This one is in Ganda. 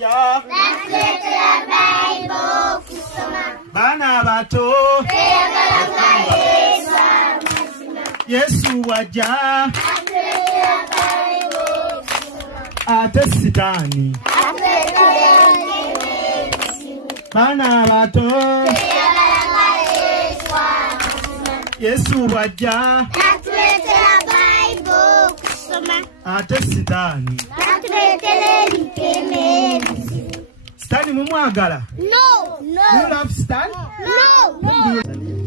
wajja natuleetera Bayibuli kusoma. baana abato Tweyagalanga Yesu amazima. Yesu wajja Natuleetera Bayibuli kusoma. ate sitaani Natuleetera ebizibu. baana abato Tweyagalanga Yesu amazima. Yesu wajja Natuleetera Bayibuli kusoma. ate sitaani Natuleetera ebiteme ebizibu. sitaani mumwagala No, you no, love sitaani no, no.